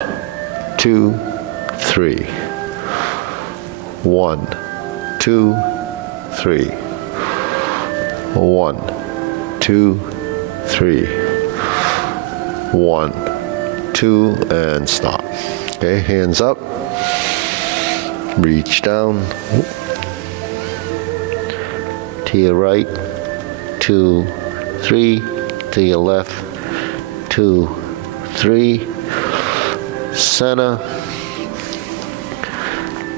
2, 3. 1, 2, 3. 1, 2, 3. 1, 2, and stop. Okay, hands up. Reach down. To your right. 2, 3. To your left. 2, 3. Center.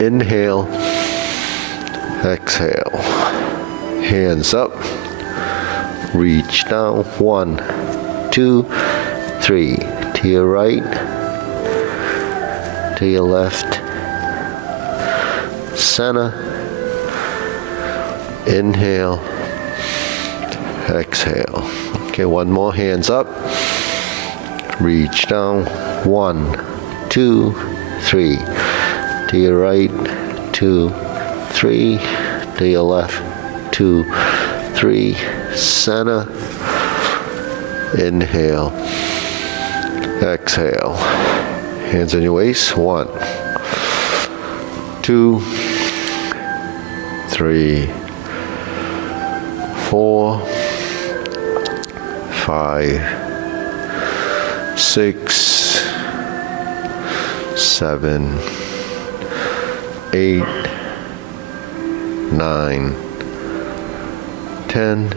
Inhale. Exhale. Hands up. Reach down. 1, 2, 3. To your right. To your left. Center. Inhale. Exhale. Okay, one more. Hands up. Reach down. 1, 2, 3. To your right. 2, 3. To your left. 2, 3. Center. Inhale. Exhale. Hands on your waist. 1, 2, 3, 4, 5, 6, 7, 8, 9, 10.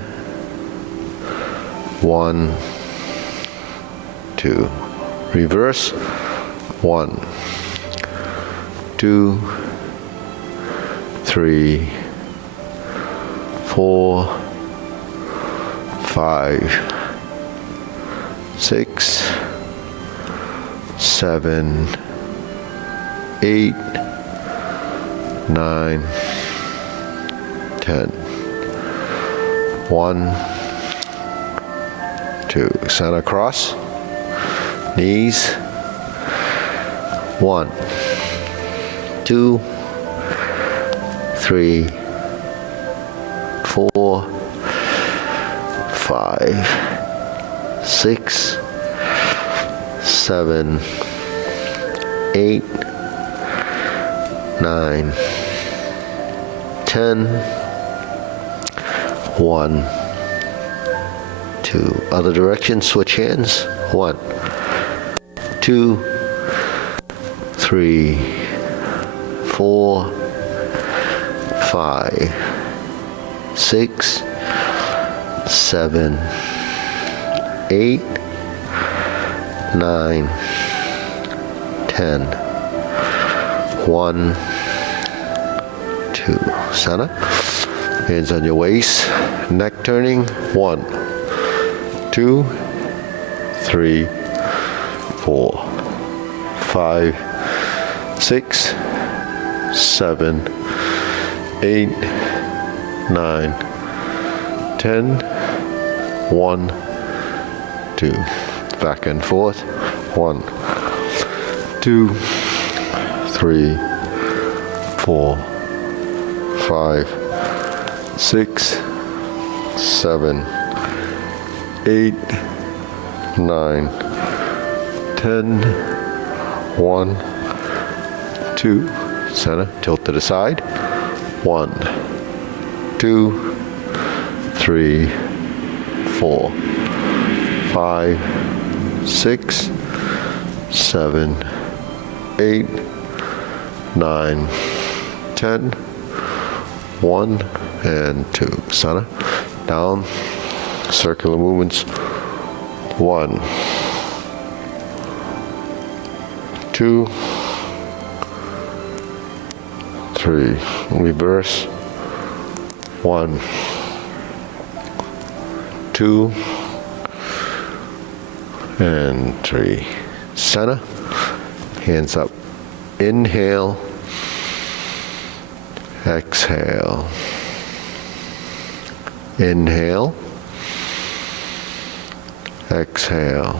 1, 2. Reverse. 1, 2, 3, 4, 5, 6, 7, 8, 9, 10. 1, 2. Center cross. Knees. 1, 2, 3, 4, 5, 6, 7, 8, 9, 10. 1, 2. Other direction. Switch hands. 1, 2, 3, 4, 5, 6, 7, 8, 9, 10. 1, 2. Center. Hands on your waist. Neck turning. 1, 2, 3, 4, 5, 6, 7, 8, 9, 10. 1, 2. Back and forth. 1, 2, 3, 4, 5, 6, 7, 8, 9, 10. 1, 2. Center. Tilt to the side. 1, 2, 3, 4, 5, 6, 7, 8, 9, 10. 1 and 2. Center. Down. Circular movements. 1, 2, 3. Reverse. 1, 2, and 3. Center. Hands up. Inhale. Exhale. Inhale. Exhale.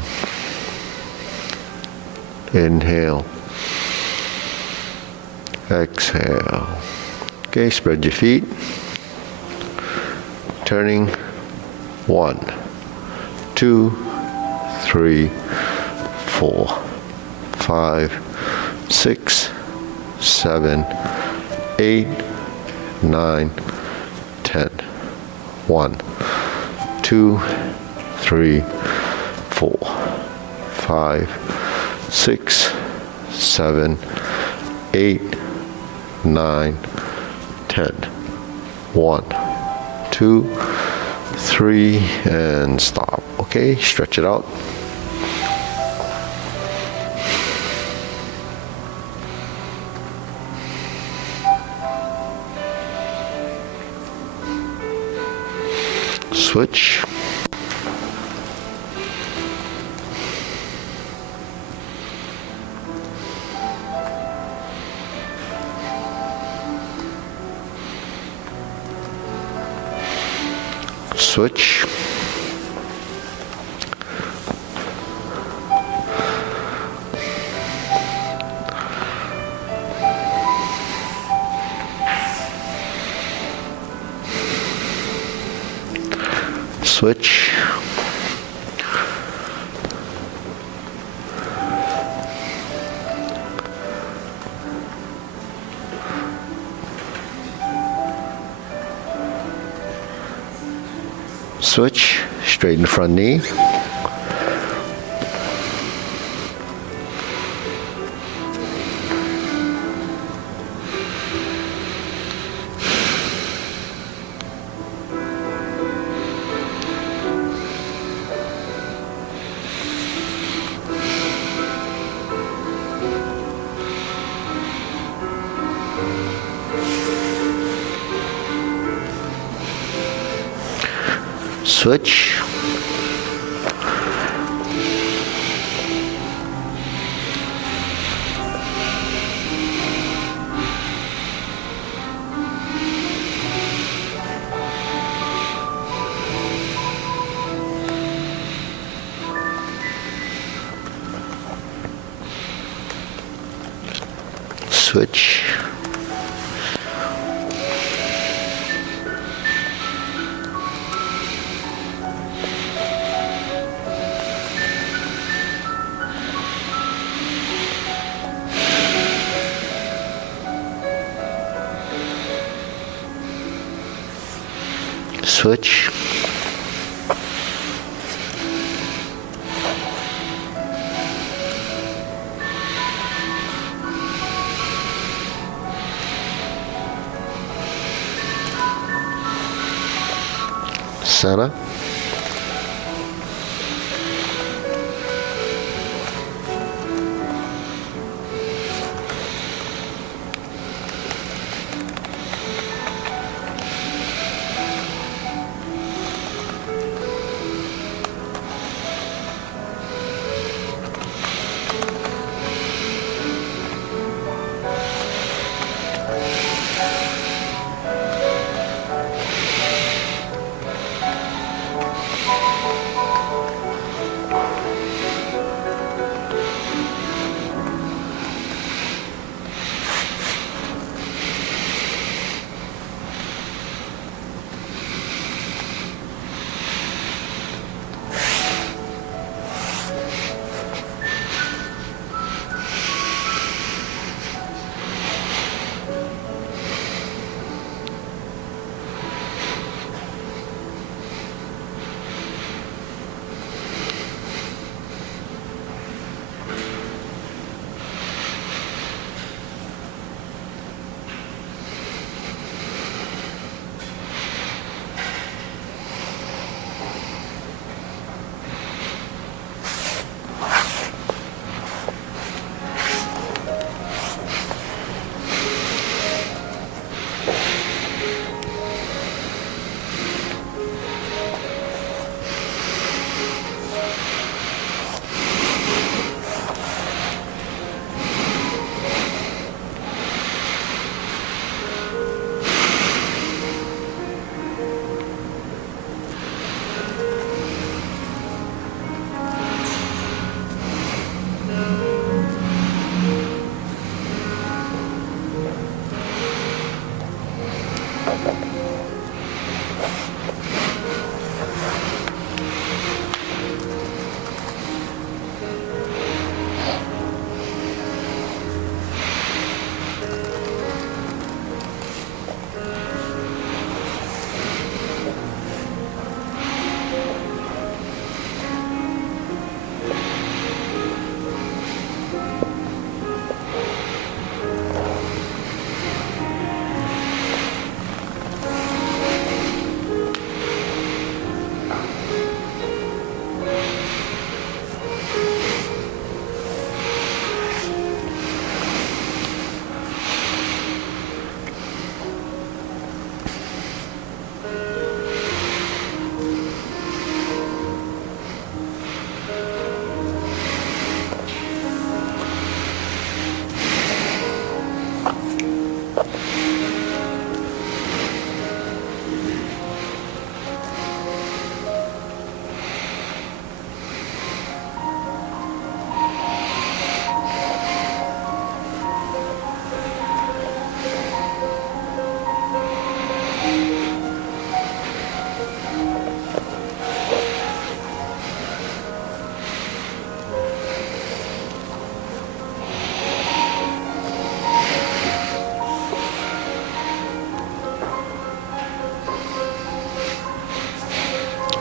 Inhale. Exhale. Okay, spread your feet. Turning. 1, 2, 3, 4, 5, 6, 7, 8, 9, 10. 1, 2, 3, 4, 5, 6, 7, 8, 9, 10. 1, 2, 3, and stop. Okay, stretch it out. Switch. Switch. Switch. Switch, straighten the front knee. Switch. Switch. Switch. Center.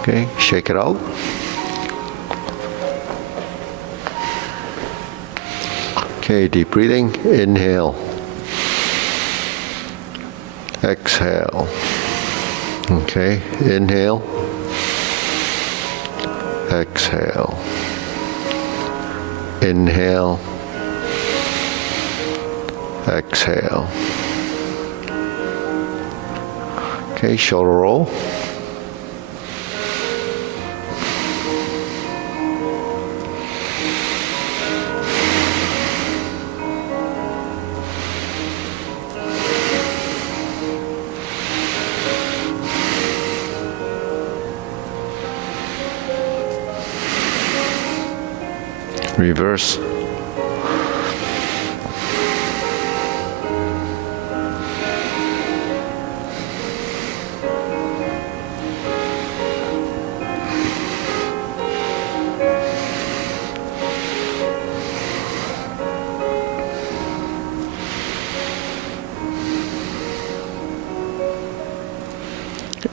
Okay, shake it out. Okay, deep breathing. Inhale. Exhale. Okay, inhale. Exhale. Inhale. Exhale. Okay, shoulder roll. Reverse.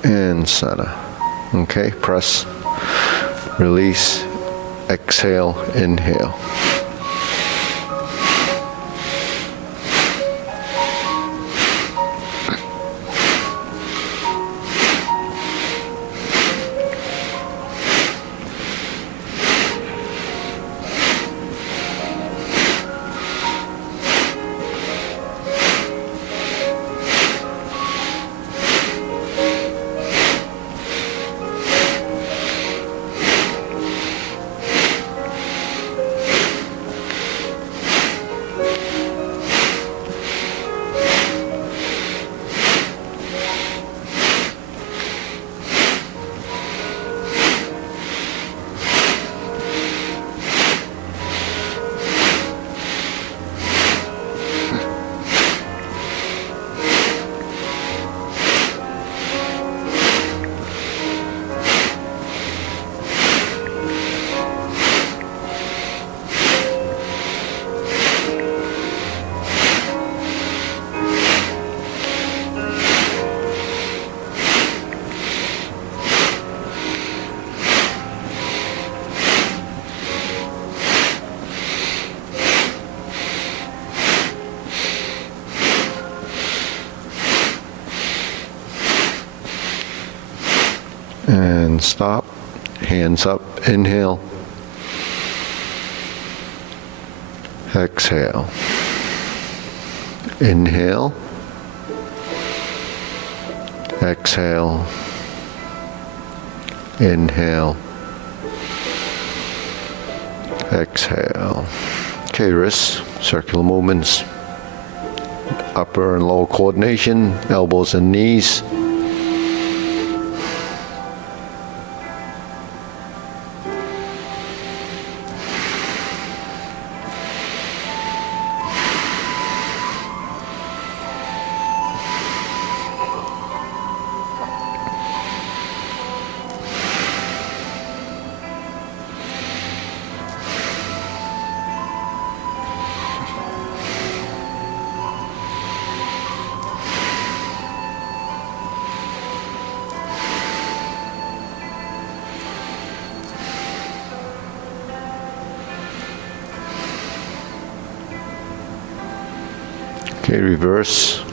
And center. Okay, press, release, exhale, inhale. And stop. Hands up. Inhale. Exhale. Inhale. Exhale. Inhale. Exhale. Okay, wrists, circular movements. Upper and lower coordination, elbows and knees. Okay, reverse.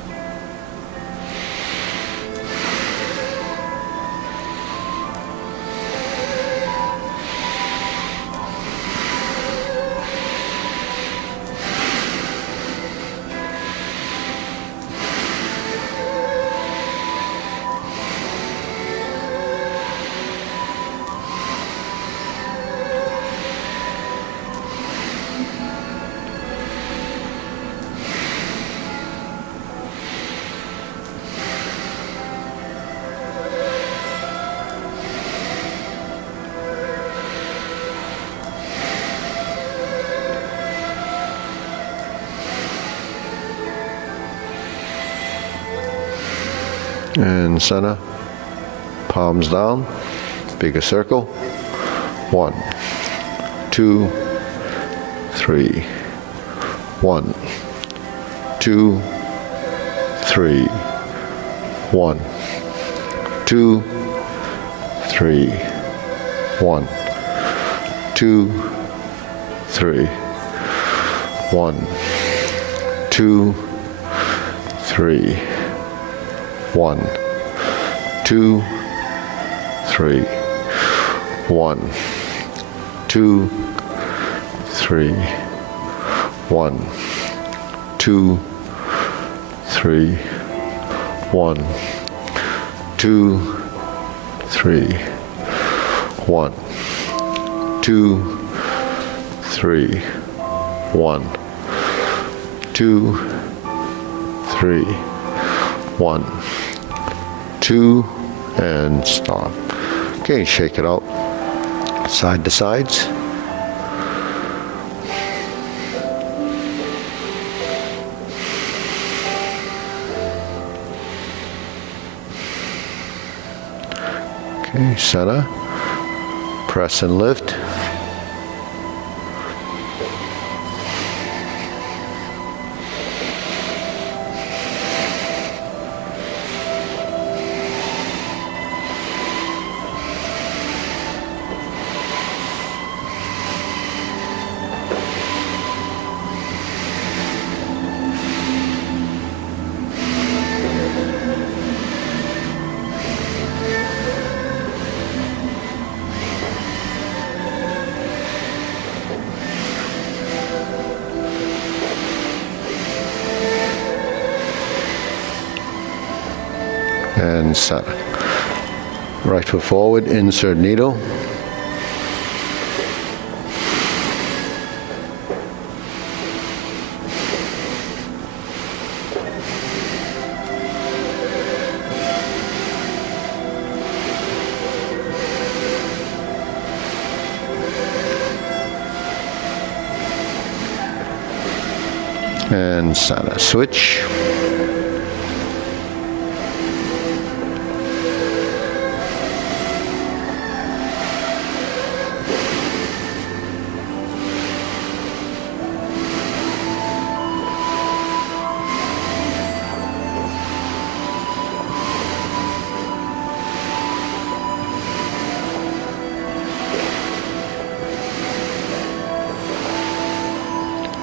And center, palms down, bigger circle. 1, 2, 3. 1, 2, 3. 1, 2, 3, 1, 2, 3, 1, 2, 3, 1, 2, 3, 1, 2, 3, 1, 2, 3, 1, 2, 3, 1, 2, 3, 1, 2, 3, 1, 2, and stop. Okay, shake it out. Side to sides. Okay, center. Press and lift. And center. Right foot forward, insert needle. And center. Switch.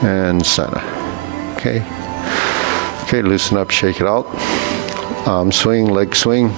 And center. Okay. Okay, loosen up, shake it out. Arm swing, leg swing.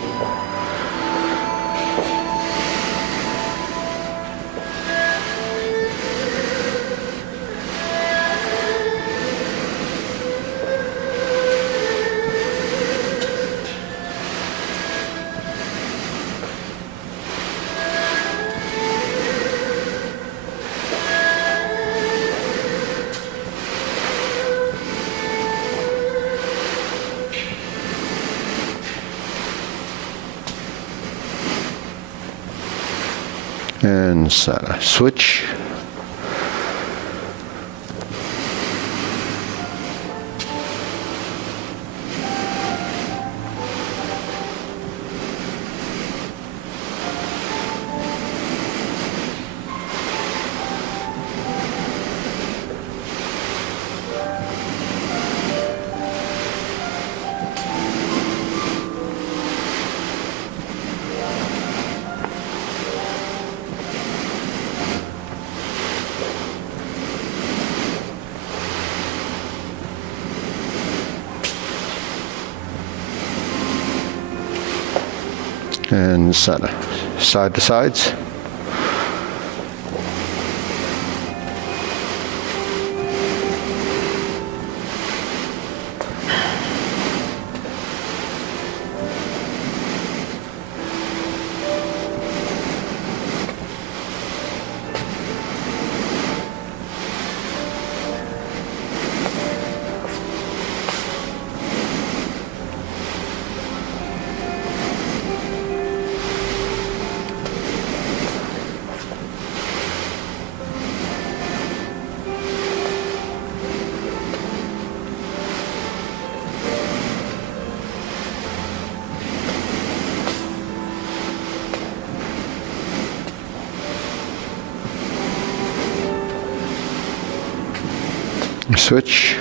And center. Switch. And center. Side to sides. Switch.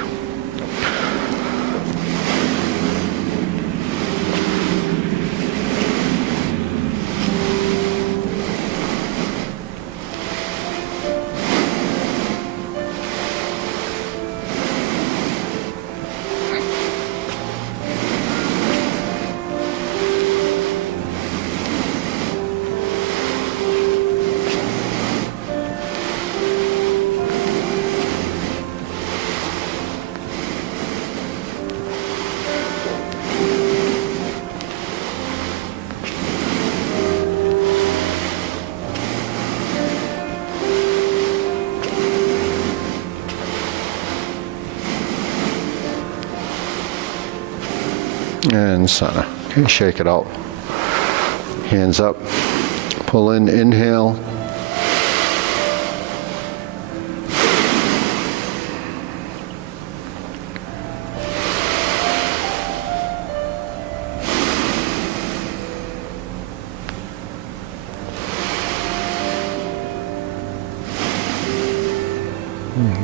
and Sana. Okay, shake it out. Hands up. Pull in, inhale.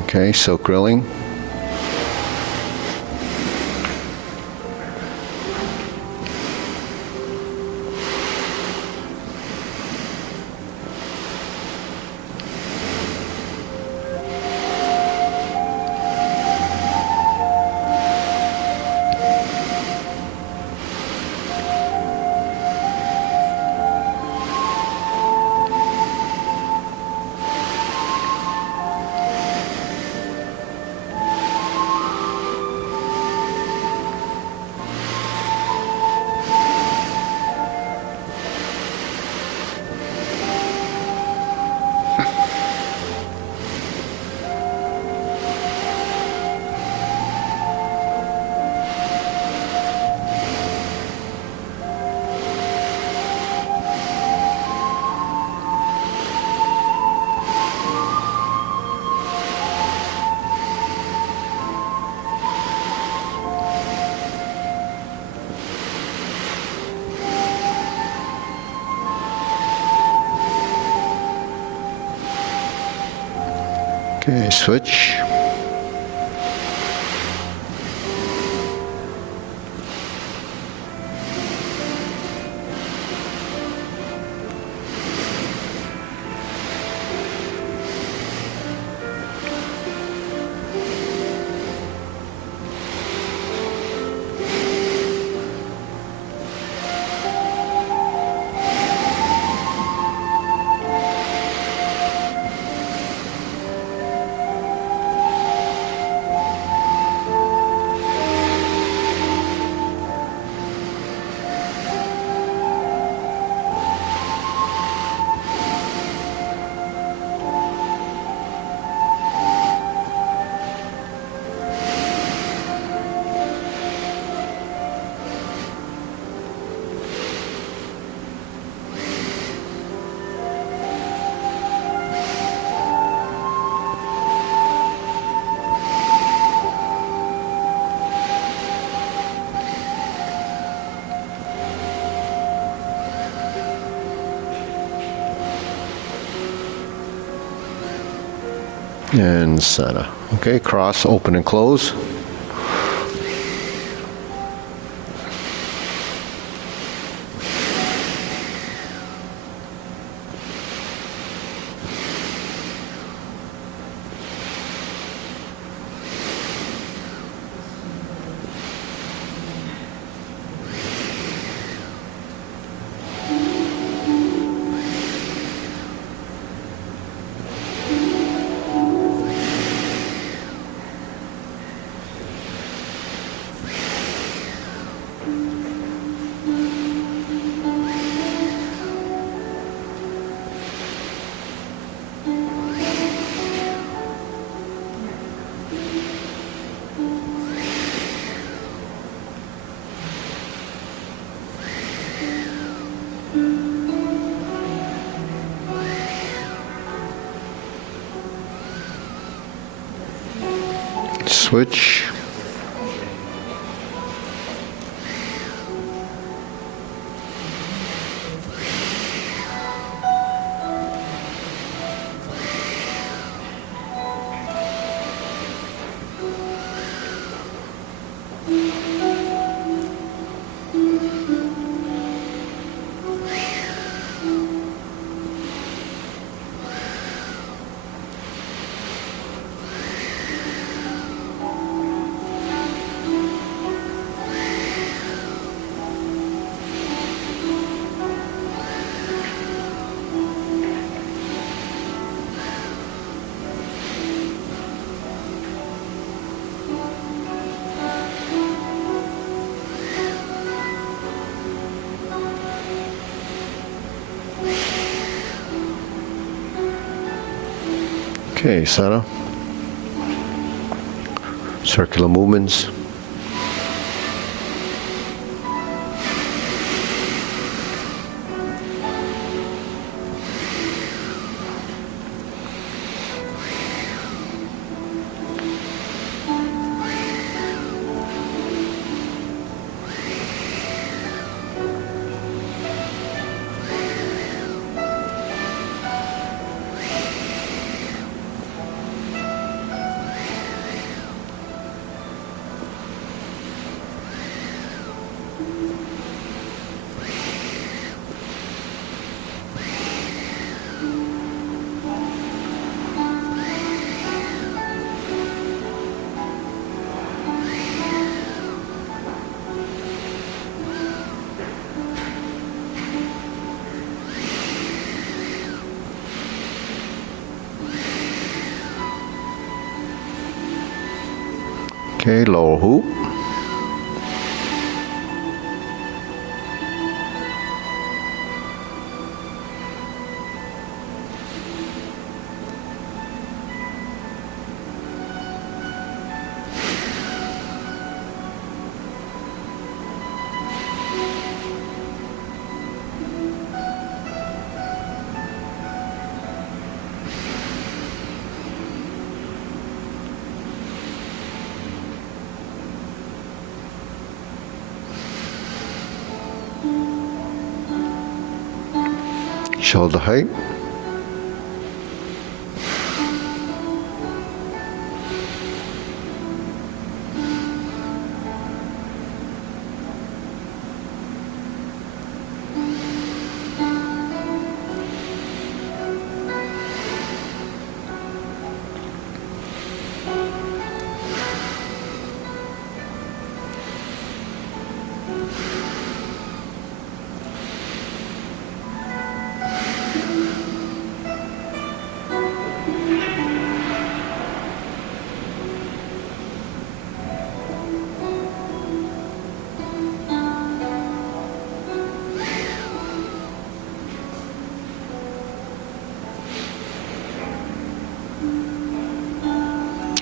Okay, silk grilling. Okay, switch. And Sana. Okay, cross, open and close. Switch. Okay, Sana. Circular movements. Okay, lower hoop. Shoulder height.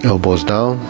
Elbows down.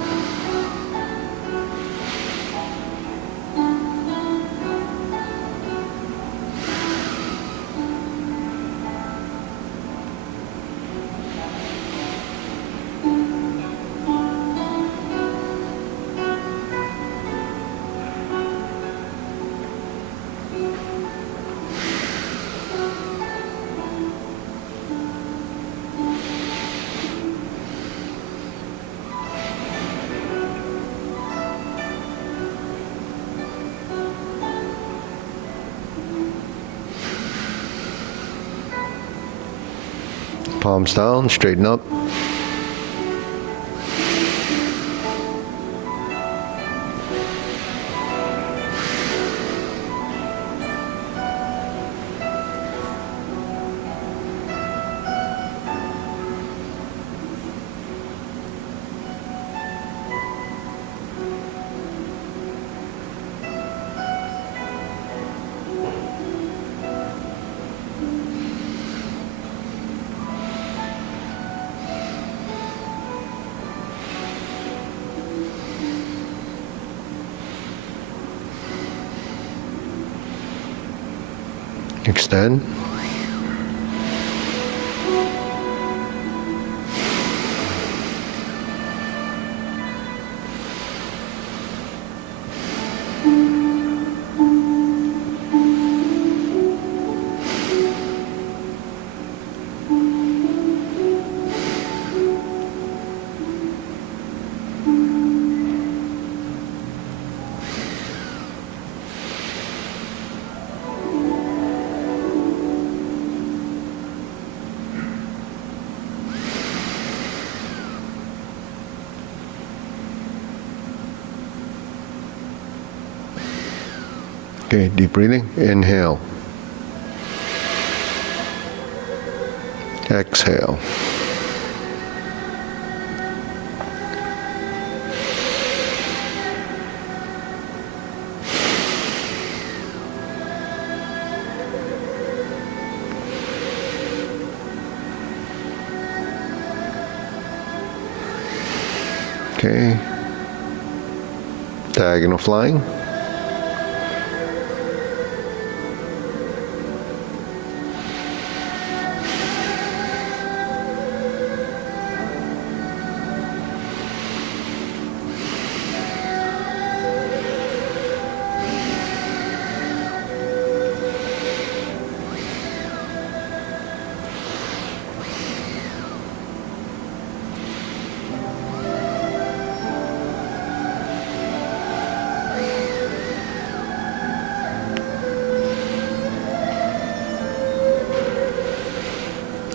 Palms down, straighten up. Extend. Okay, deep breathing. Inhale. Exhale. Okay. Diagonal flying.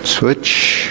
Switch.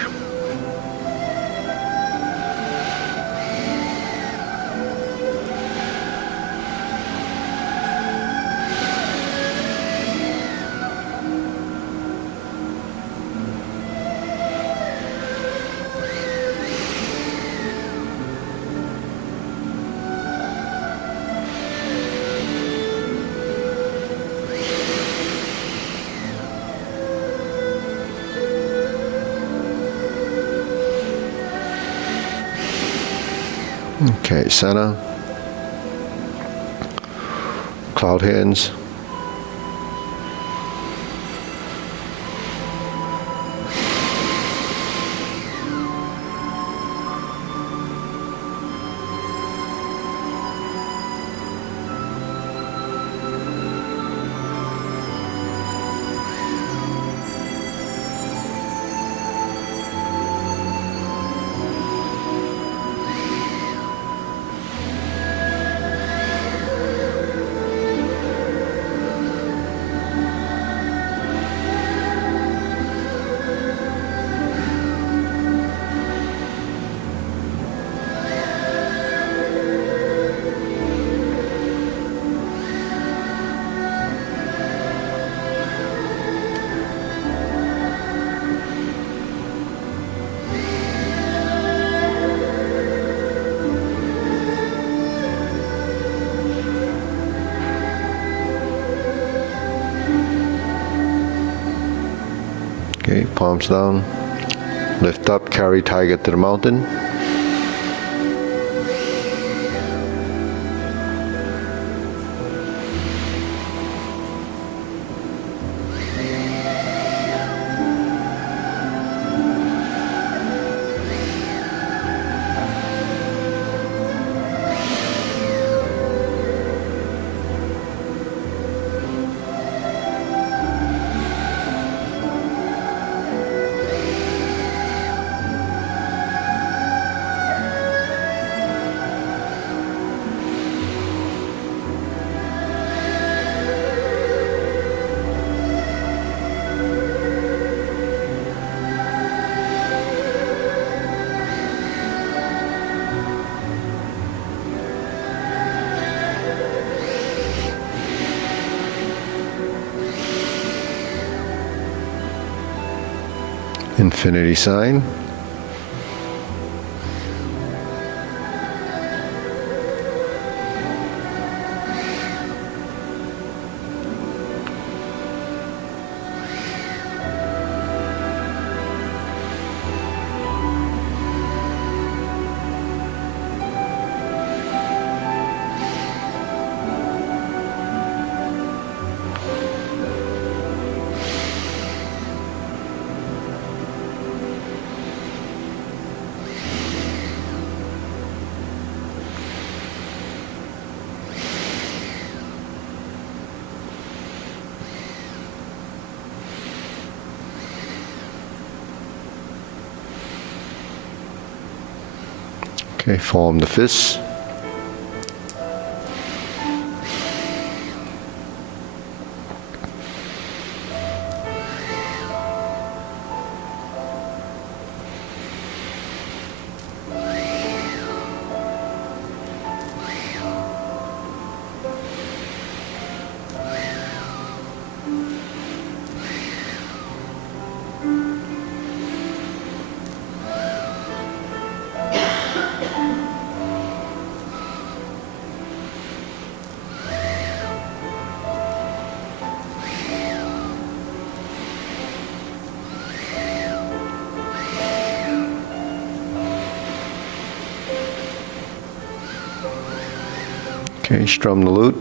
Okay, center. Cloud hands. Okay, palms down. Lift up, carry tiger to the mountain. Infinity sign. Okay, form the fists. Okay, strum the lute.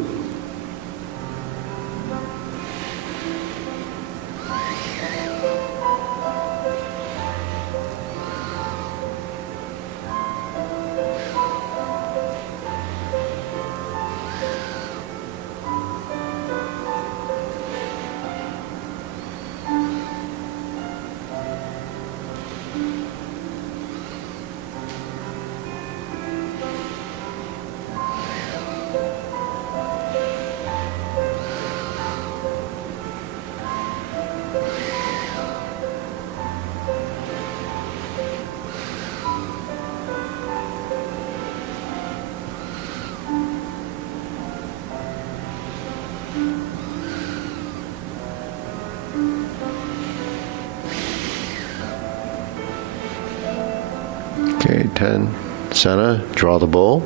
Okay, 10. Center, draw the bowl.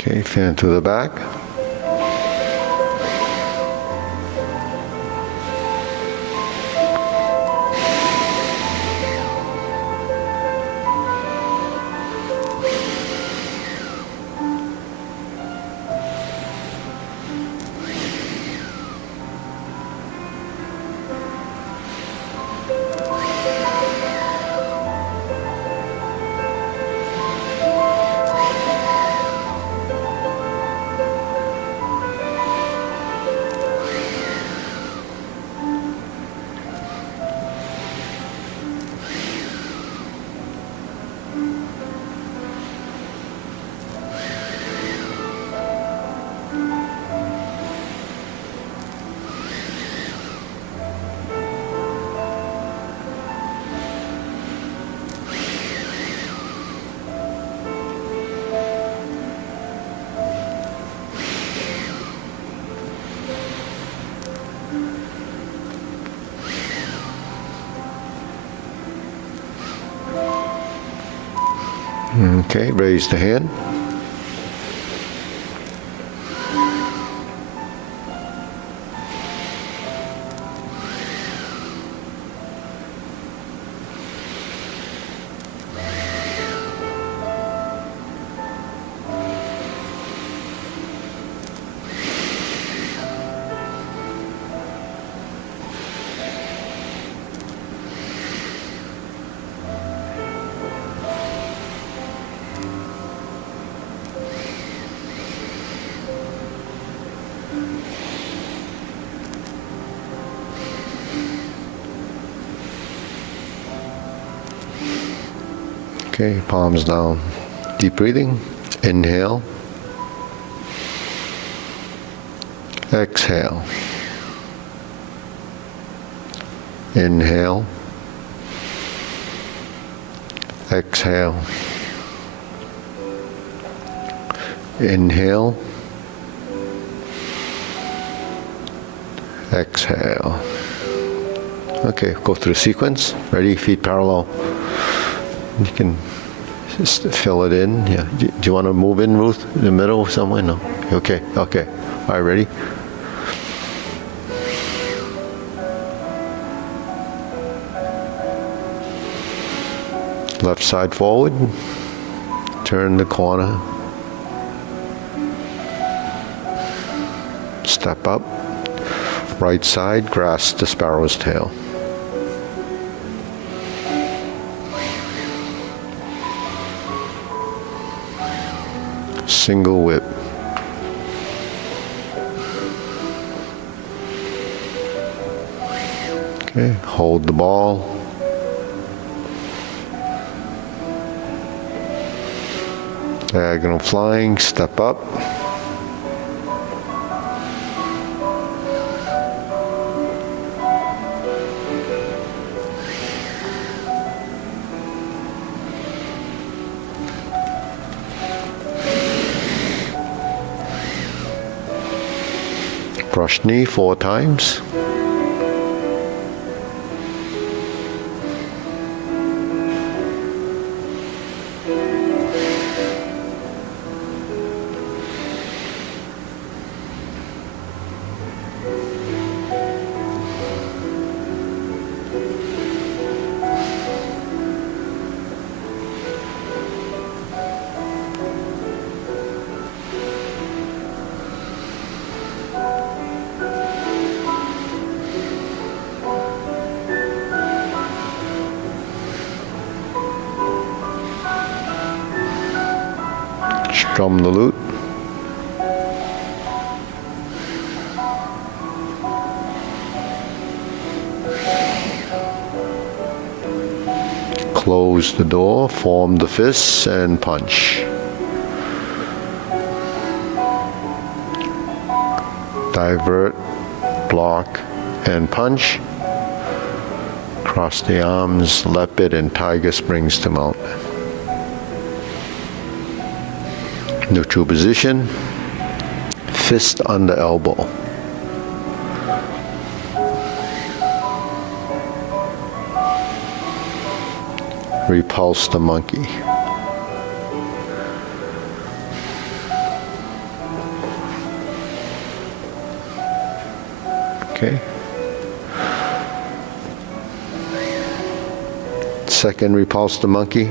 Okay, fan to the back. Okay, raise the hand. Okay, palms down. Deep breathing. Inhale. Exhale. Inhale. Exhale. Inhale. Exhale. Okay, go through the sequence. Ready? Feet parallel. You can just fill it in. Yeah. Do you want to move in, Ruth, in the middle somewhere? No. Okay. Okay. All right. Ready? Left side forward. Turn the corner. Step up. Right side. Grasp the sparrow's tail. Single whip. Okay, hold the ball. Diagonal flying, step up. Brush knee 4 times. Strum the lute. Close the door, form the fists, and punch. Divert, block, and punch. Cross the arms, leopard and tiger springs to mount. Neutral position, fist under elbow. Repulse the monkey. Okay. Second, repulse the monkey.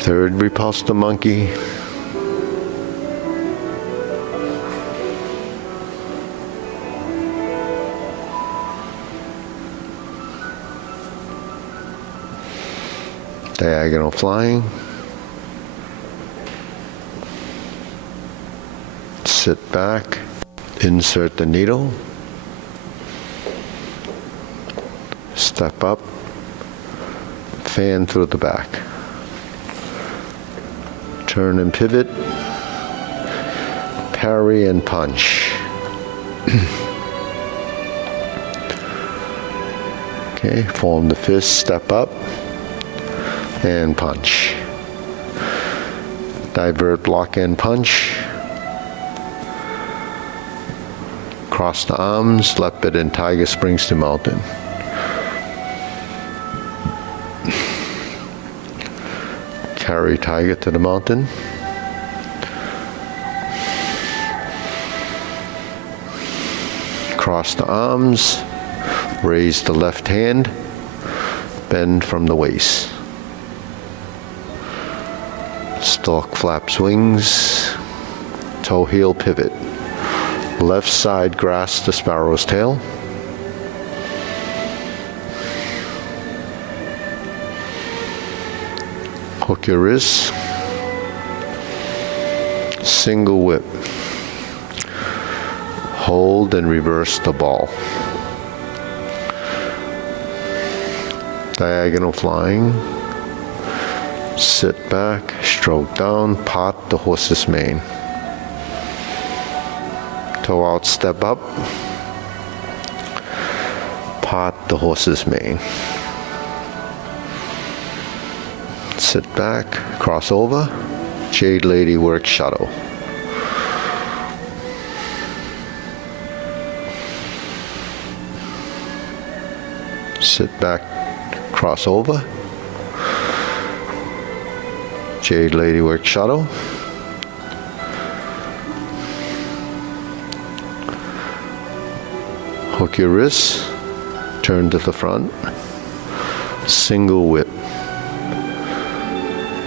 Third, repulse the monkey. Diagonal flying. Sit back, insert the needle, step up, fan through the back. Turn and pivot, parry and punch. Okay, form the fist, step up, and punch. Divert, block, and punch. Cross the arms, leopard and tiger springs to mountain. Carry tiger to the mountain. Cross the arms, raise the left hand, bend from the waist. Stalk flaps wings, toe heel pivot. Left side grasp the sparrow's tail. Hook your wrists. Single whip. Hold and reverse the ball. Diagonal flying. Sit back, stroke down, part the horse's mane. Toe out, step up. Part the horse's mane. Sit back, cross over. Jade lady work shuttle. Sit back, cross over. Jade lady work shuttle. Hook your wrists, turn to the front, single whip,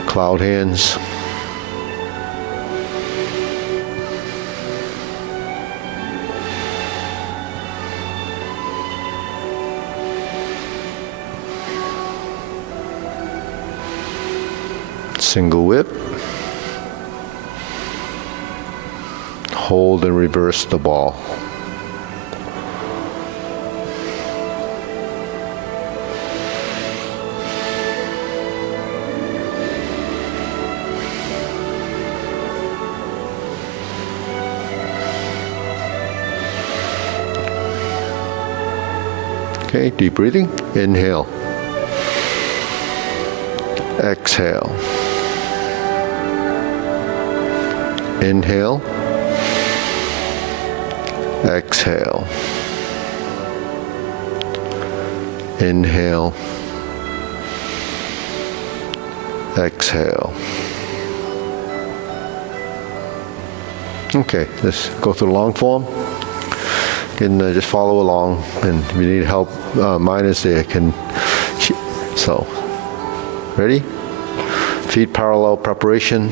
cloud hands, single whip, hold and reverse the ball. Okay, deep breathing. Inhale. Exhale. Inhale. Exhale. Inhale. Exhale. Okay, let's go through the long form. You can just follow along, and if you need help, mine is there. So, ready? Feet parallel, preparation.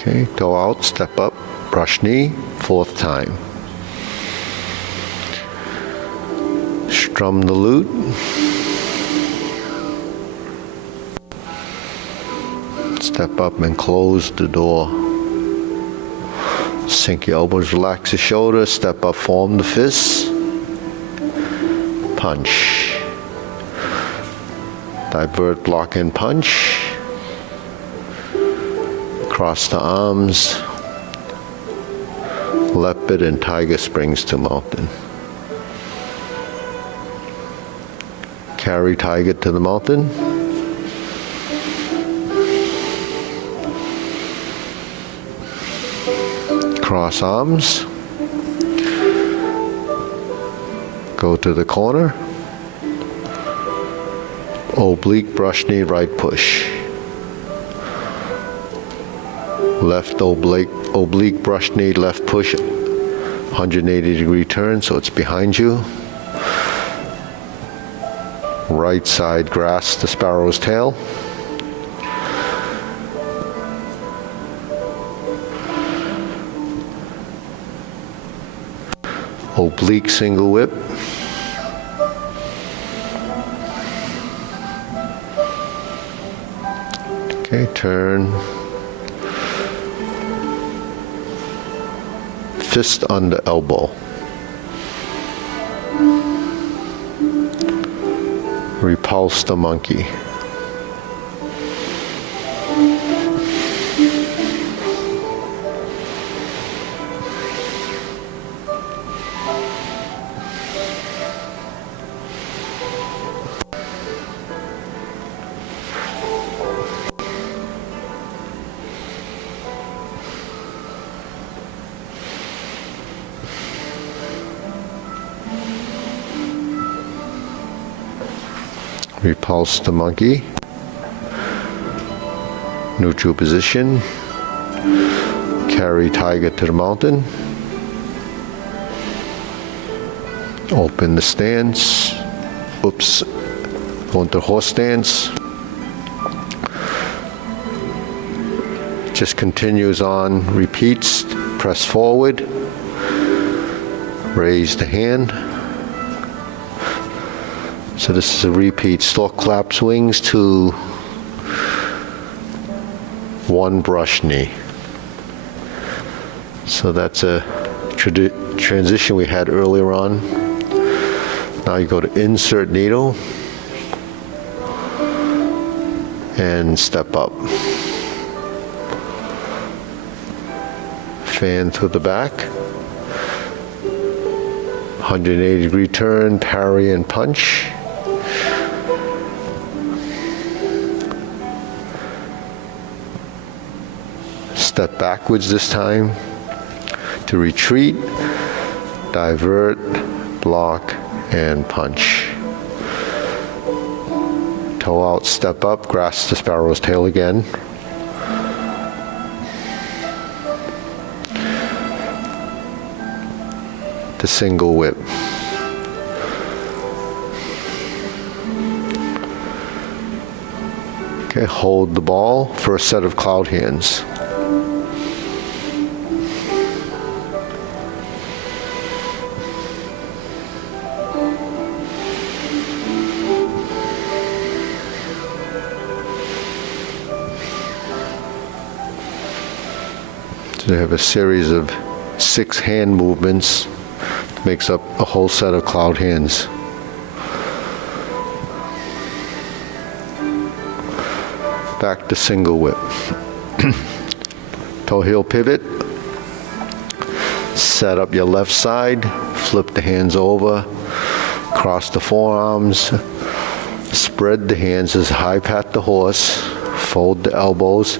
Okay, toe out, step up, brush knee, 4th time. Strum the lute. Step up and close the door. Sink your elbows, relax the shoulders, step up, form the fists. Punch. Divert, block, and punch. Cross the arms. Leopard and tiger springs to mountain. Carry tiger to the mountain. Cross arms. Go to the corner. Oblique brush knee, right push. Left oblique brush knee, left push. 180-degree turn, so it's behind you. Right side grasp the sparrow's tail. Oblique single whip. Okay, turn. Fist under elbow. Repulse the monkey. Repulse the monkey. Neutral position. Carry tiger to the mountain. Open the stance. Oops. Go into horse stance. Just continues on, repeats. Press forward. Raise the hand. So this is a repeat. Stork claps wings to 1 brush knee. So that's a transition we had earlier on. Now you go to insert needle and step up. Fan to the back. 180-degree turn, parry and punch. Step backwards this time to retreat, divert, block, and punch. Toe out, step up, grasp the sparrow's tail again. The single whip. Okay, hold the ball for a set of cloud hands. So you have a series of 6 hand movements, makes up a whole set of cloud hands. Back to single whip. Toe heel pivot. Set up your left side, flip the hands over, cross the forearms, spread the hands as high pat the horse, fold the elbows,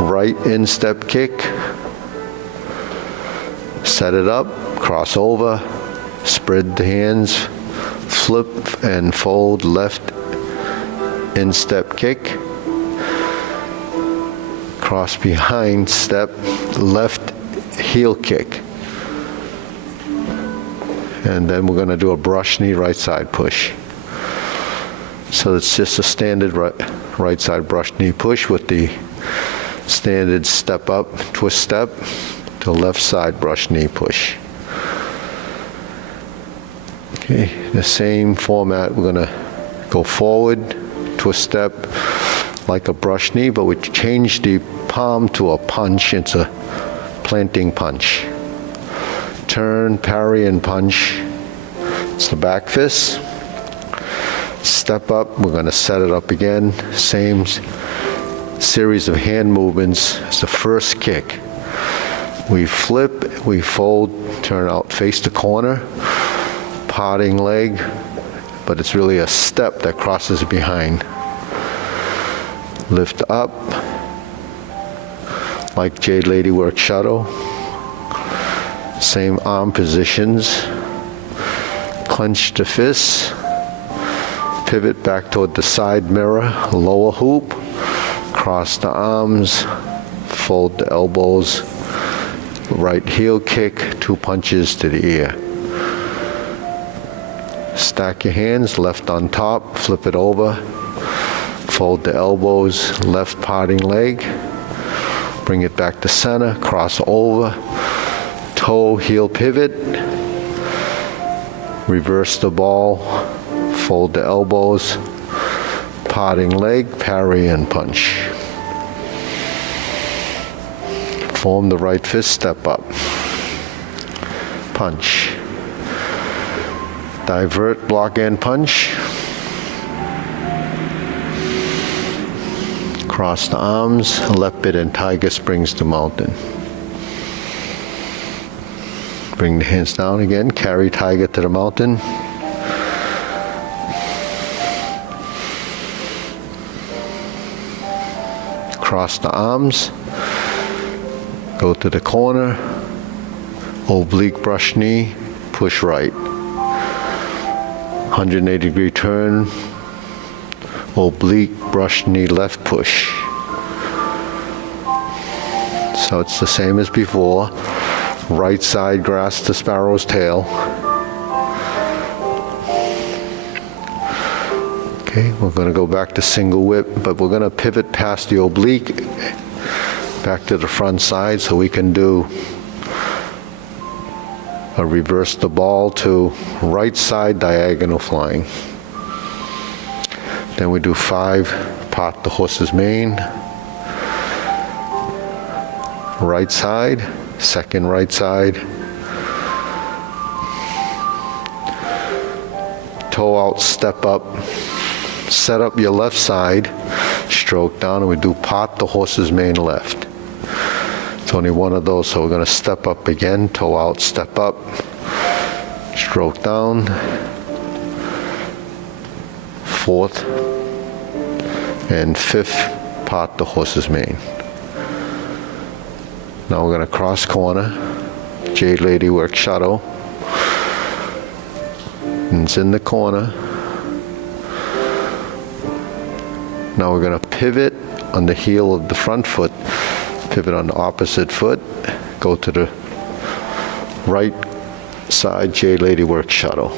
right instep kick, set it up, cross over, spread the hands, flip and fold left instep kick, cross behind step, left heel kick. And then we're going to do a brush knee right side push. So it's just a standard right side brush knee push with the Standard step up, twist step, to left side brush knee push. Okay, the same format, we're gonna go forward, twist step, like a brush knee, but we change the palm to a punch. It's a planting punch. Turn, parry, and punch. It's the back fist. Step up, we're going to set it up again. Same series of hand movements as the first kick. We flip, we fold, turn out, face the corner, parting leg, but it's really a step that crosses behind. Lift up, like Jade Lady Work Shadow. Same arm positions. Clench the fists. Pivot back toward the side mirror, lower hoop. Cross the arms, fold the elbows. Right heel kick, 2 punches to the ear. Stack your hands, left on top, flip it over. Fold the elbows, left parting leg. Bring it back to center, cross over. Toe, heel pivot. Reverse the ball, fold the elbows. Parting leg, parry and punch. Form the right fist, step up. Punch. Divert, block and punch. Cross the arms, left bit and tiger springs to mountain. Bring the hands down again, carry tiger to the mountain. Cross the arms, go to the corner, oblique brush knee, push right. 180-degree turn, oblique brush knee left push. So it's the same as before. Right side grasp the sparrow's tail. Okay, we're going to go back to single whip, but we're going to pivot past the oblique back to the front side so we can do a reverse the ball to right side diagonal flying. Then we do 5 part the horse's mane. Right side, second right side. Toe out, step up. Set up your left side, stroke down, and we do part the horse's mane left. It's only one of those, so we're going to step up again, toe out, step up, stroke down. 4th and 5th part the horse's mane. Now we're going to cross corner, Jade Lady Work Shadow. And it's in the corner. Now we're going to pivot on the heel of the front foot, pivot on the opposite foot, go to the right side, Jade Lady Work Shadow.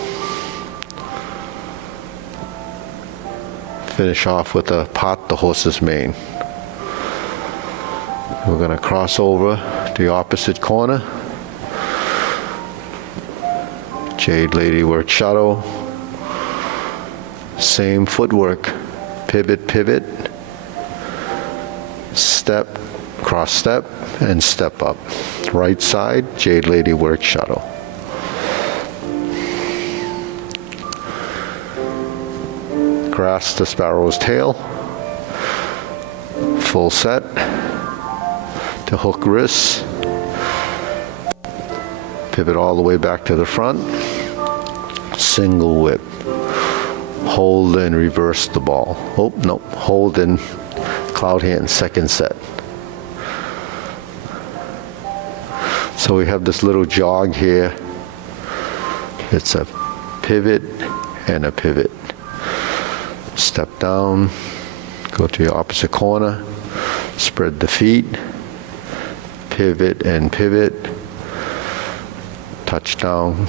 Finish off with a part the horse's mane. We're going to cross over to the opposite corner, Jade Lady Work Shadow. Same footwork. Pivot, pivot, step, cross step, and step up. Right side, Jade Lady Work Shadow. Grasp the sparrow's tail. Full set. To hook wrists. Pivot all the way back to the front. Single whip. Hold and reverse the ball. Oh, no, hold and cloud hand, second set. So we have this little jog here. It's a pivot and a pivot. Step down, go to your opposite corner, spread the feet, pivot and pivot, touch down,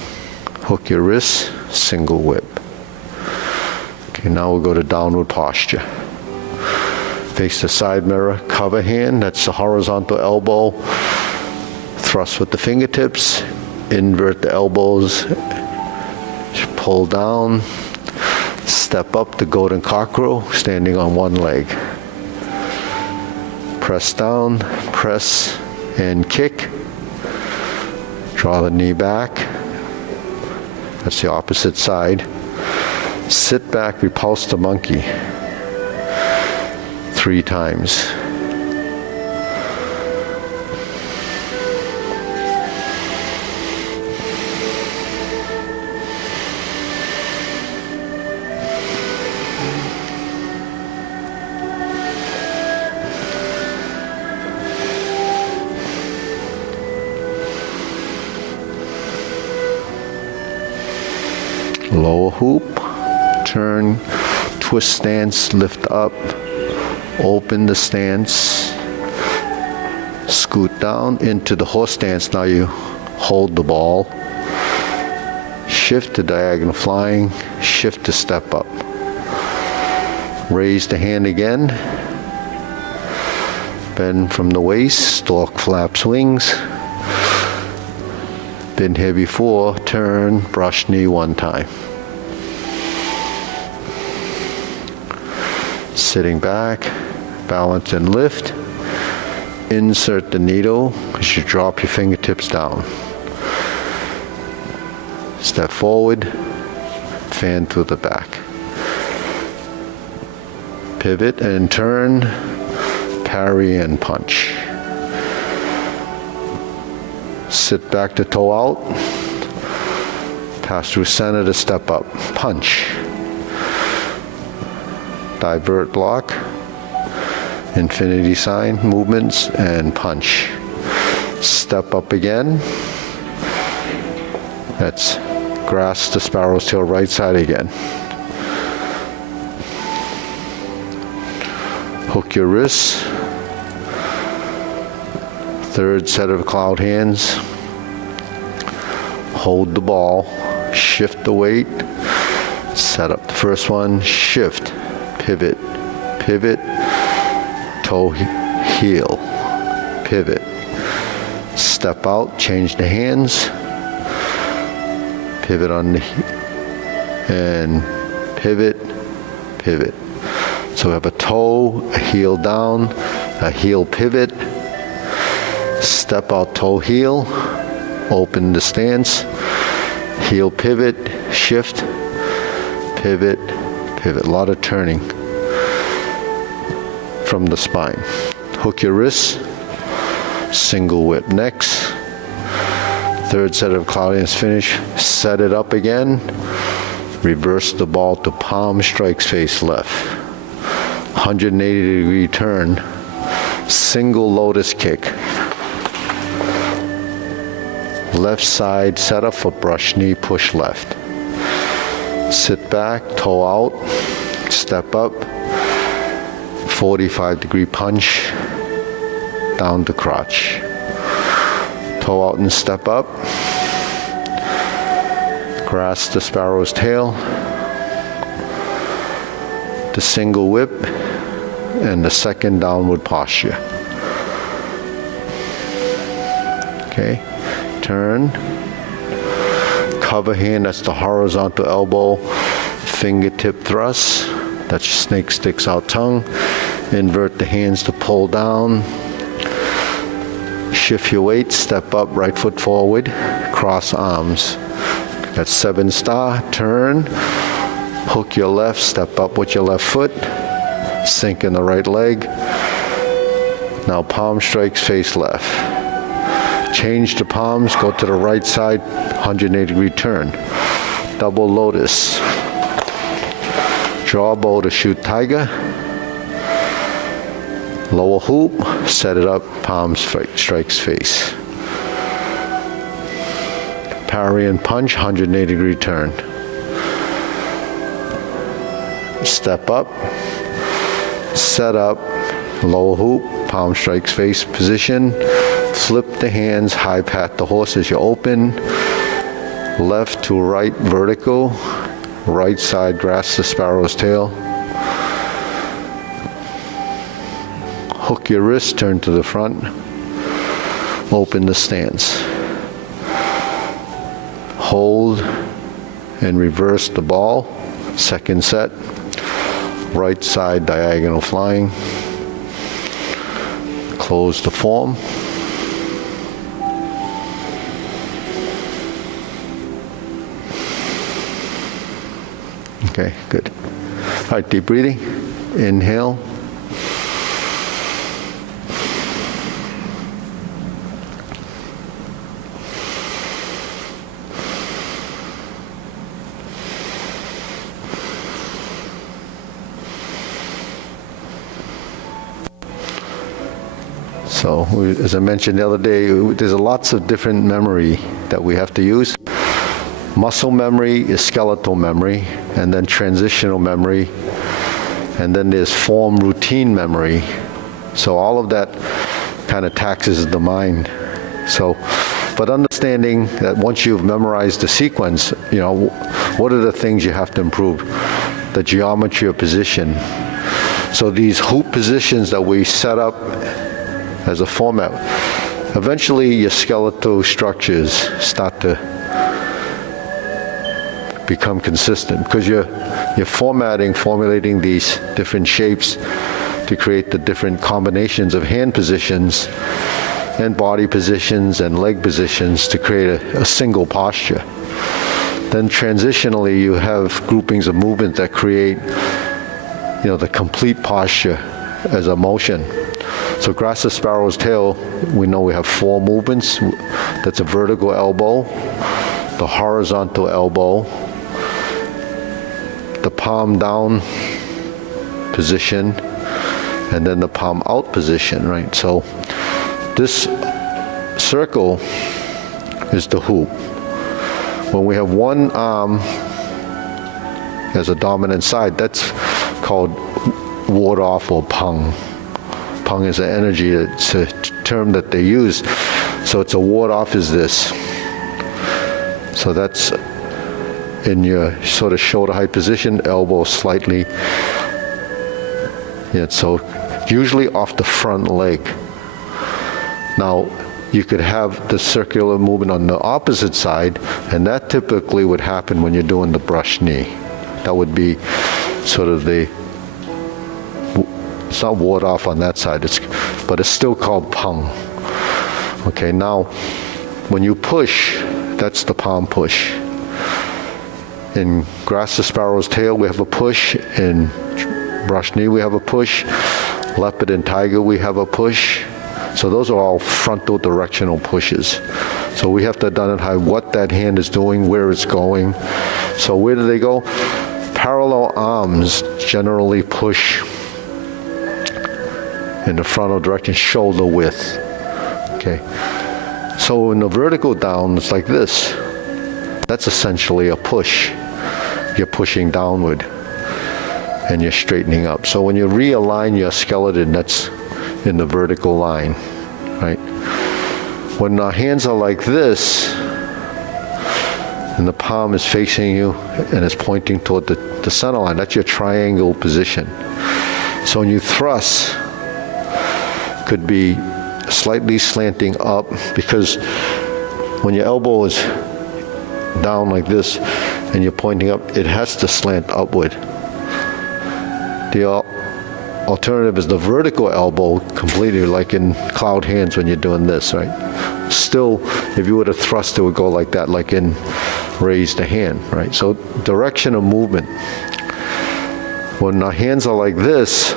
hook your wrists, single whip. Okay, now we'll go to downward posture. Face the side mirror, cover hand, that's the horizontal elbow. Thrust with the fingertips, invert the elbows, pull down, step up the golden cockerel, standing on one leg. Press down, press and kick. Draw the knee back. That's the opposite side. Sit back, repulse the monkey. 3 times. Lower hoop, turn, twist stance, lift up, open the stance, scoot down into the horse stance. Now you hold the ball, shift to diagonal flying, shift to step up. Raise the hand again, bend from the waist, stork flaps wings. Been here before, turn, brush knee 1 time. Sitting back, balance and lift. Insert the needle as you drop your fingertips down. Step forward, fan through the back. Pivot and turn, parry and punch. Sit back to toe out, pass through center to step up, punch. Divert block, infinity sign, movements, and punch. Step up again. That's grasp the sparrow's tail right side again. Hook your wrists. 3rd set of cloud hands. Hold the ball, shift the weight, set up the first one, shift, pivot, pivot, toe, heel, pivot, step out, change the hands, pivot on the and pivot, pivot. So we have a toe, a heel down, a heel pivot, step out, toe, heel, open the stance, heel pivot, shift, pivot, pivot. A lot of turning from the spine. Hook your wrists, single whip. Next, 3rd set of cloud hands finish. Set it up again. Reverse the ball to palm strikes face left. 180-degree turn. Single lotus kick. Left side, set up for brush knee, push left. Sit back, toe out, step up, 45-degree punch, down to crotch. Toe out and step up. Grasp the sparrow's tail. The single whip and the second downward posture. Okay. Turn, cover hand, that's the horizontal elbow, fingertip thrust, that's snake sticks out tongue. Invert the hands to pull down, shift your weight, step up, right foot forward, cross arms. That's 7 star, turn, hook your left, step up with your left foot, sink in the right leg. Now palm strikes face left. Change the palms, go to the right side, 180-degree turn. Double lotus. Draw bow to shoot tiger. Lower hoop, set it up, palms strikes face. Parry and punch, 180-degree turn. Step up, set up, lower hoop, palm strikes face position. Flip the hands, high pat the horse as you open. Left to right vertical. Right side grasp the sparrow's tail. hook your wrist, turn to the front, open the stance. Hold and reverse the ball. Second set, right side diagonal flying. Close the form. Okay, good. All right, deep breathing. Inhale. So, as I mentioned the other day, there's lots of different memory that we have to use. Muscle memory is skeletal memory, and then transitional memory, and then there's form routine memory. So all of that kind of taxes the mind. So, but understanding that once you've memorized the sequence, you know, what are the things you have to improve? The geometry of position. So these hoop positions that we set up as a format, eventually your skeletal structures start to become consistent because you're formulating these different shapes to create the different combinations of hand positions and body positions and leg positions to create a single posture. Then transitionally you have groupings of movement that create, you know, the complete posture as a motion. So grasshopper sparrow's tail, we know we have 4 movements. That's a vertical elbow, the horizontal elbow, the palm down position, and then the palm out position, right? So this circle is the hoop. When we have one arm as a dominant side, that's called ward off or pung. Pung is an energy, it's a term that they use. So it's a ward off is this. So that's in your sort of shoulder height position, elbow slightly. Yeah, so usually off the front leg. Now, you could have the circular movement on the opposite side, and that typically would happen when you're doing the brush knee. That would be sort of the, it's not ward off on that side, but it's still called pung. Okay, now, when you push, that's the palm push. In grasshopper sparrow's tail, we have a push. In brush knee, we have a push. Leopard and tiger, we have a push. So those are all frontal directional pushes. So we have to identify what that hand is doing, where it's going. So where do they go? Parallel arms generally push in the frontal direction, shoulder width. Okay. So in the vertical down, it's like this. That's essentially a push. You're pushing downward and you're straightening up. So when you realign your skeleton, that's in the vertical line, right? When our hands are like this, and the palm is facing you and it's pointing toward the center line, that's your triangle position. So when you thrust, could be slightly slanting up, because when your elbow is down like this and you're pointing up, it has to slant upward. The alternative is the vertical elbow, completely like in cloud hands when you're doing this, right? Still, if you were to thrust, it would go like that, like in raise the hand, right? So direction of movement. When our hands are like this,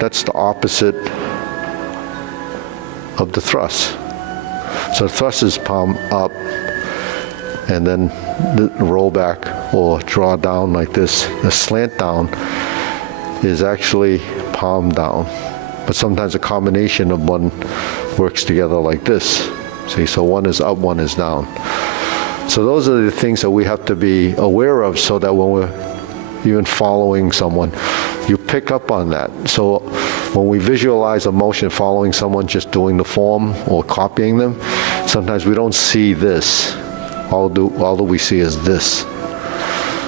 that's the opposite of the thrust. So thrust is palm up, and then the roll back or draw down like this. The slant down is actually palm down, but sometimes a combination of one works together like this. See, so one is up, one is down. So those are the things that we have to be aware of, so that when we're even following someone, you pick up on that. So when we visualize a motion following someone just doing the form or copying them, sometimes we don't see this. All that we see is this.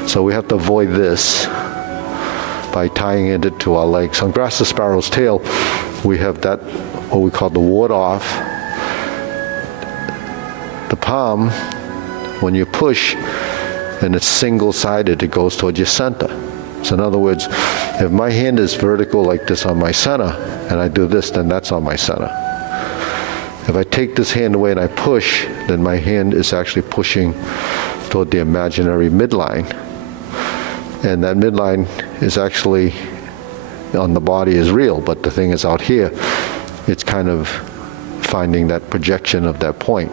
So we have to avoid this. by tying it to our legs. On grasp the sparrow's tail, we have that, what we call the ward off. The palm, when you push, and it's single-sided, it goes toward your center. So in other words, if my hand is vertical like this on my center, and I do this, then that's on my center. If I take this hand away and I push, then my hand is actually pushing toward the imaginary midline. And that midline is actually on the body is real, but the thing is out here, it's kind of finding that projection of that point.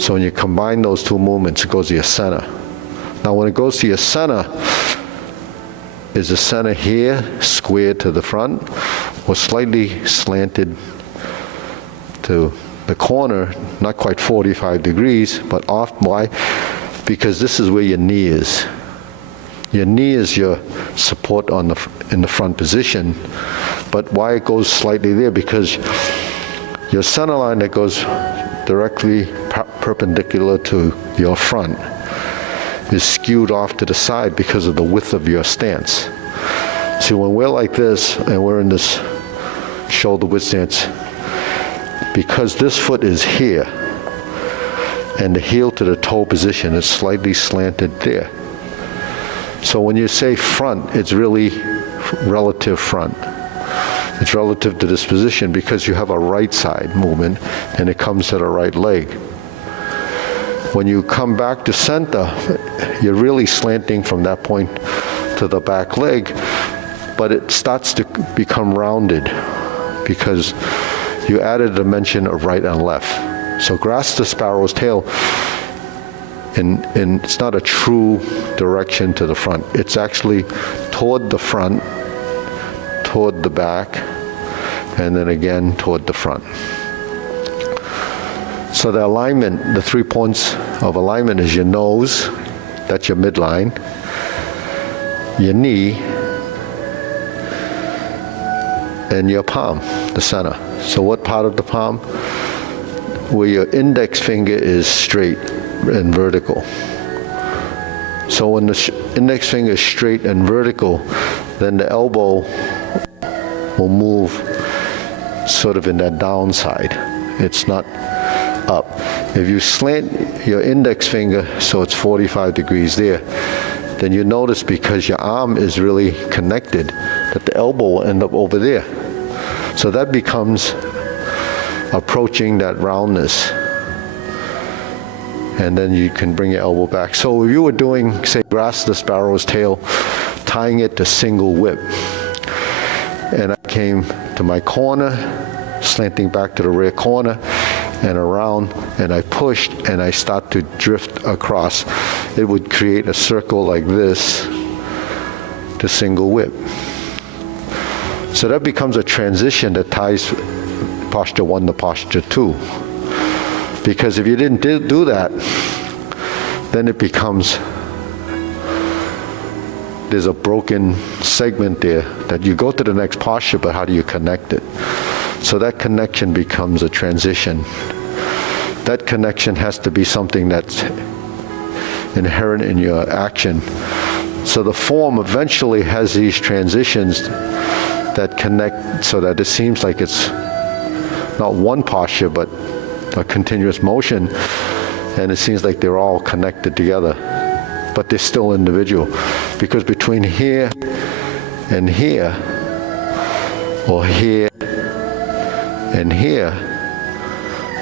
So when you combine those two movements, it goes to your center. Now when it goes to your center, is the center here squared to the front or slightly slanted to the corner, not quite 45 degrees, but off? Why? Because this is where your knee is. Your knee is your support in the front position, but why it goes slightly there? Because your center line that goes directly perpendicular to your front is skewed off to the side because of the width of your stance. See, when we're like this and we're in this shoulder width stance, because this foot is here and the heel to the toe position is slightly slanted there. So when you say front, it's really relative front. It's relative to this position because you have a right side movement and it comes to the right leg. When you come back to center, you're really slanting from that point to the back leg, but it starts to become rounded because you added a dimension of right and left. So grasp the sparrow's tail, and it's not a true direction to the front. It's actually toward the front, toward the back, and then again toward the front. So the alignment, the 3 points of alignment is your nose, that's your midline, your knee, and your palm, the center. So what part of the palm? Where your index finger is straight and vertical. So when the index finger is straight and vertical, then the elbow will move sort of in that downside. It's not up. If you slant your index finger so it's 45 degrees there, then you notice because your arm is really connected that the elbow will end up over there. So that becomes approaching that roundness. And then you can bring your elbow back. So if you were doing, say, grasp the sparrow's tail, tying it to single whip, and I came to my corner, slanting back to the rear corner, and around, and I pushed, and I start to drift across, it would create a circle like this to single whip. So that becomes a transition that ties posture 1 to posture 2. Because if you didn't do that, then it becomes, there's a broken segment there that you go to the next posture, but how do you connect it? So that connection becomes a transition. That connection has to be something that's inherent in your action. So the form eventually has these transitions that connect so that it seems like it's not one posture, but a continuous motion, and it seems like they're all connected together, but they're still individual. Because between here and here, or here and here,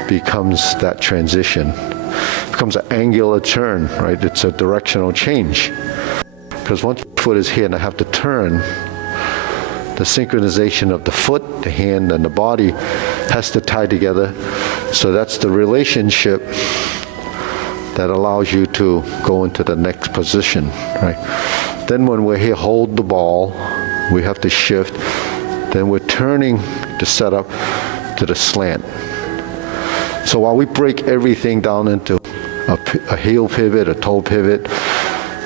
becomes that transition. It becomes an angular turn, right? It's a directional change. Because once the foot is here and I have to turn, the synchronization of the foot, the hand, and the body has to tie together. So that's the relationship that allows you to go into the next position, right? Then when we're here, hold the ball, we have to shift. Then we're turning to set up to the slant. So while we break everything down into a heel pivot, a toe pivot,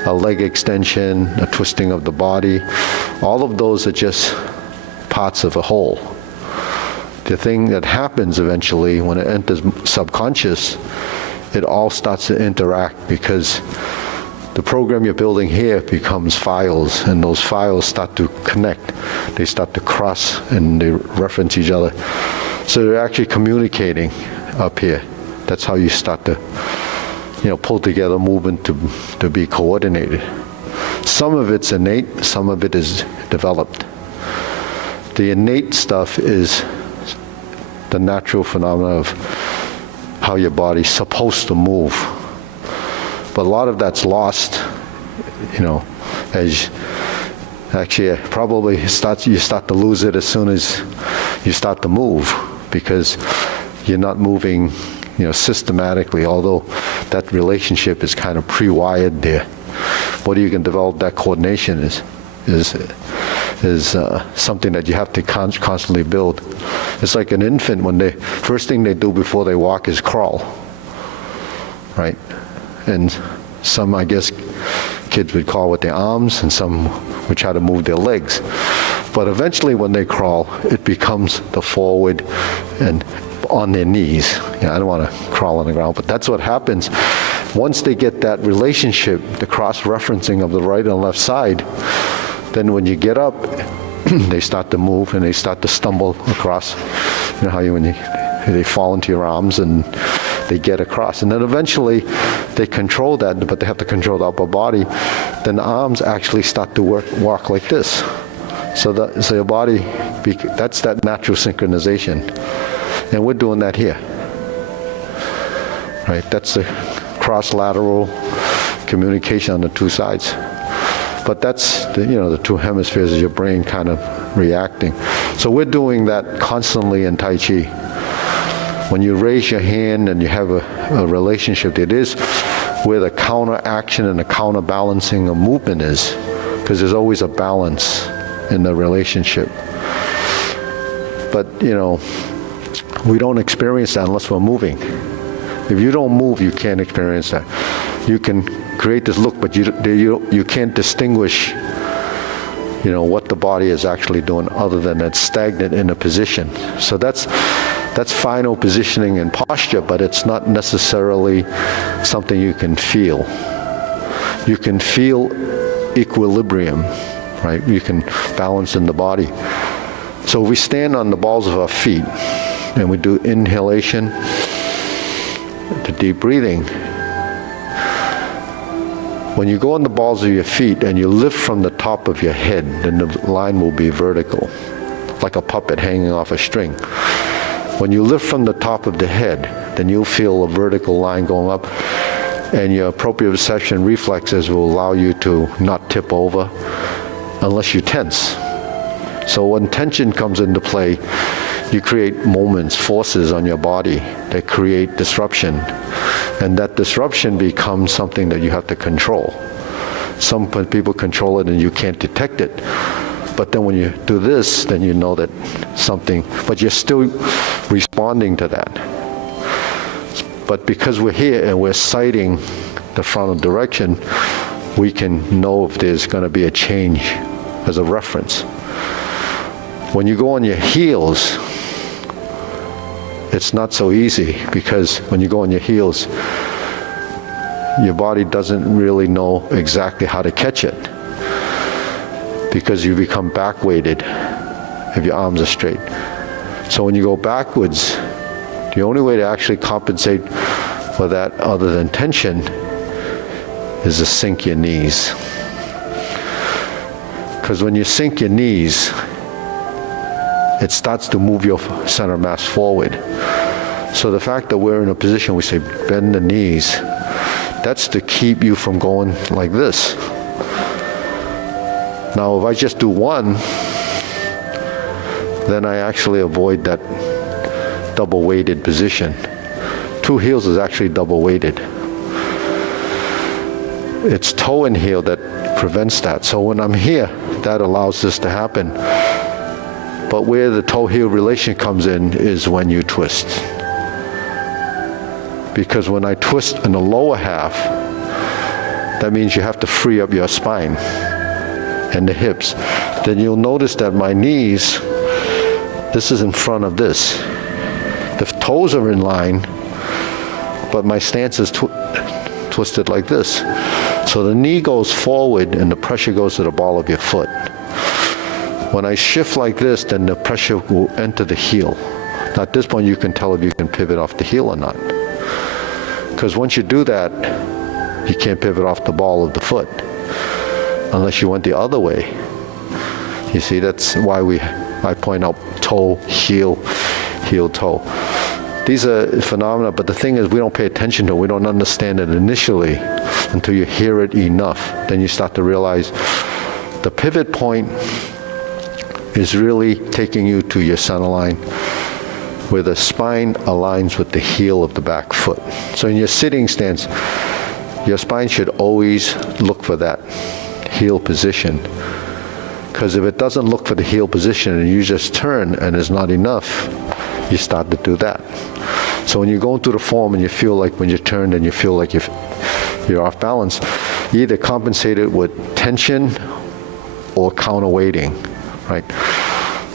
a leg extension, a twisting of the body, all of those are just parts of a whole. The thing that happens eventually when it enters subconscious, it all starts to interact because the program you're building here becomes files, and those files start to connect. They start to cross and they reference each other. So they're actually communicating up here. That's how you start to, pull together movement to be coordinated. Some of it's innate, some of it is developed. The innate stuff is the natural phenomena of how your body's supposed to move. But a lot of that's lost, as actually probably you start to lose it as soon as you start to move, because you're not moving, systematically, although that relationship is kind of pre-wired there. Whether you can develop that coordination is something that you have to constantly build. It's like an infant, first thing they do before they walk is crawl, right? And some, I guess, kids would crawl with their arms, and some would try to move their legs. But eventually when they crawl, it becomes the forward and on their knees. I don't want to crawl on the ground, but that's what happens. Once they get that relationship, the cross-referencing of the right and left side, then when you get up, they start to move and they start to stumble across. You know how they fall into your arms and they get across. And then eventually they control that, but they have to control the upper body. Then the arms actually start to walk like this. So your body, that's that natural synchronization. And we're doing that here. Right? That's the cross-lateral communication on the two sides. But that's the two hemispheres of your brain kind of reacting. So we're doing that constantly in Tai Chi. When you raise your hand and you have a relationship, it is where the counteraction and the counterbalancing of movement is, because there's always a balance in the relationship. But we don't experience that unless we're moving. If you don't move, you can't experience that. You can create this look, but you can't distinguish, what the body is actually doing other than it's stagnant in a position. So that's final positioning and posture, but it's not necessarily something you can feel. You can feel equilibrium, right? You can balance in the body. So we stand on the balls of our feet and we do inhalation, the deep breathing. When you go on the balls of your feet and you lift from the top of your head, then the line will be vertical, like a puppet hanging off a string. When you lift from the top of the head, then you'll feel a vertical line going up, and your proprioception reflexes will allow you to not tip over unless you tense. So when tension comes into play, you create moments, forces on your body that create disruption. And that disruption becomes something that you have to control. Some people control it and you can't detect it. But then when you do this, then you know that something, but you're still responding to that. But because we're here and we're sighting the frontal direction, we can know if there's going to be a change as a reference. When you go on your heels, it's not so easy, because when you go on your heels, your body doesn't really know exactly how to catch it, because you become back-weighted if your arms are straight. So when you go backwards, the only way to actually compensate for that other than tension is to sink your knees. Because when you sink your knees, it starts to move your center of mass forward. So the fact that we're in a position, we say bend the knees, that's to keep you from going like this. Now if I just do one, then I actually avoid that double weighted position. Two heels is actually double weighted. It's toe and heel that prevents that. So when I'm here, that allows this to happen. But where the toe-heel relation comes in is when you twist. Because when I twist in the lower half, that means you have to free up your spine and the hips. Then you'll notice that my knees, this is in front of this. The toes are in line, but my stance is twisted like this. So the knee goes forward and the pressure goes to the ball of your foot. When I shift like this, then the pressure will enter the heel. Now at this point you can tell if you can pivot off the heel or not. Because once you do that, you can't pivot off the ball of the foot unless you went the other way. You see, that's why I point out toe, heel, heel, toe. These are phenomena, but the thing is we don't pay attention to it. We don't understand it initially until you hear it enough. Then you start to realize the pivot point is really taking you to your center line where the spine aligns with the heel of the back foot. So in your sitting stance, your spine should always look for that heel position. Because if it doesn't look for the heel position and you just turn and it's not enough, you start to do that. So when you're going through the form and you feel like when you turn and you feel like you're off balance, you either compensate it with tension or counterweighting, right?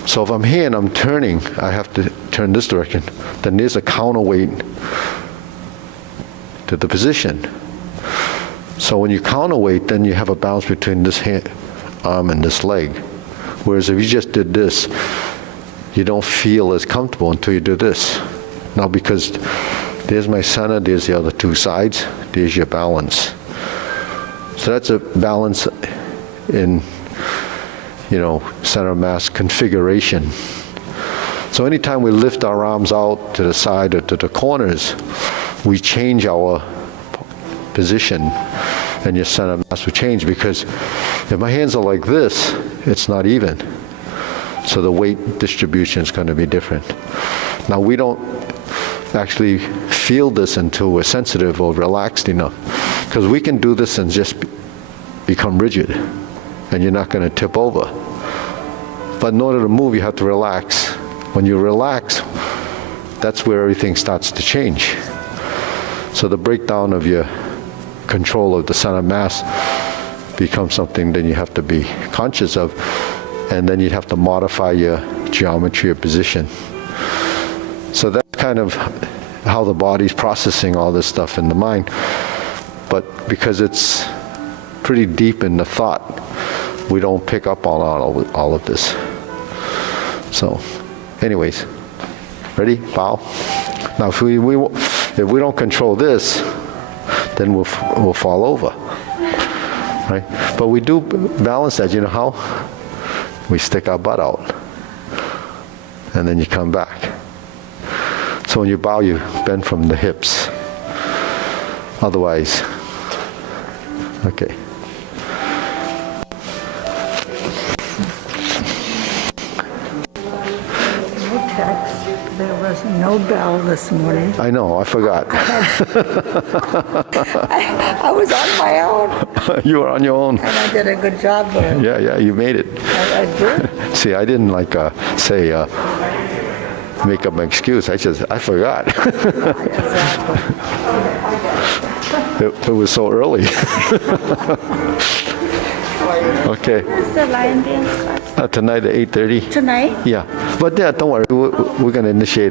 So if I'm here and I'm turning, I have to turn this direction, then there's a counterweight to the position. So when you counterweight, then you have a balance between this arm and this leg. Whereas if you just did this, you don't feel as comfortable until you do this. Now because there's my center, there's the other two sides, there's your balance. So that's a balance in, center of mass configuration. So anytime we lift our arms out to the side or to the corners, we change our position and your center of mass will change, because if my hands are like this, it's not even. So the weight distribution is going to be different. Now we don't actually feel this until we're sensitive or relaxed enough, because we can do this and just become rigid and you're not going to tip over. But in order to move, you have to relax. When you relax, that's where everything starts to change. So the breakdown of your control of the center of mass becomes something that you have to be conscious of, and then you have to modify your geometry or position. So that's kind of how the body's processing all this stuff in the mind. But because it's pretty deep in the thought, we don't pick up on all of this. So anyways, ready? Bow. Now if we don't control this, then we'll fall over, right? But we do balance that. You know how? We stick our butt out, and then you come back. So when you bow, you bend from the hips. Otherwise, okay. There was no bell this morning. I know, I forgot. I was on my own. You were on your own. And I did a good job there. Yeah, you made it. I did. See, I didn't make up an excuse. I forgot. It was so early. Okay. Where's the lion dance class? Tonight at 8:30. Tonight? Yeah. But yeah, don't worry. We're going to initiate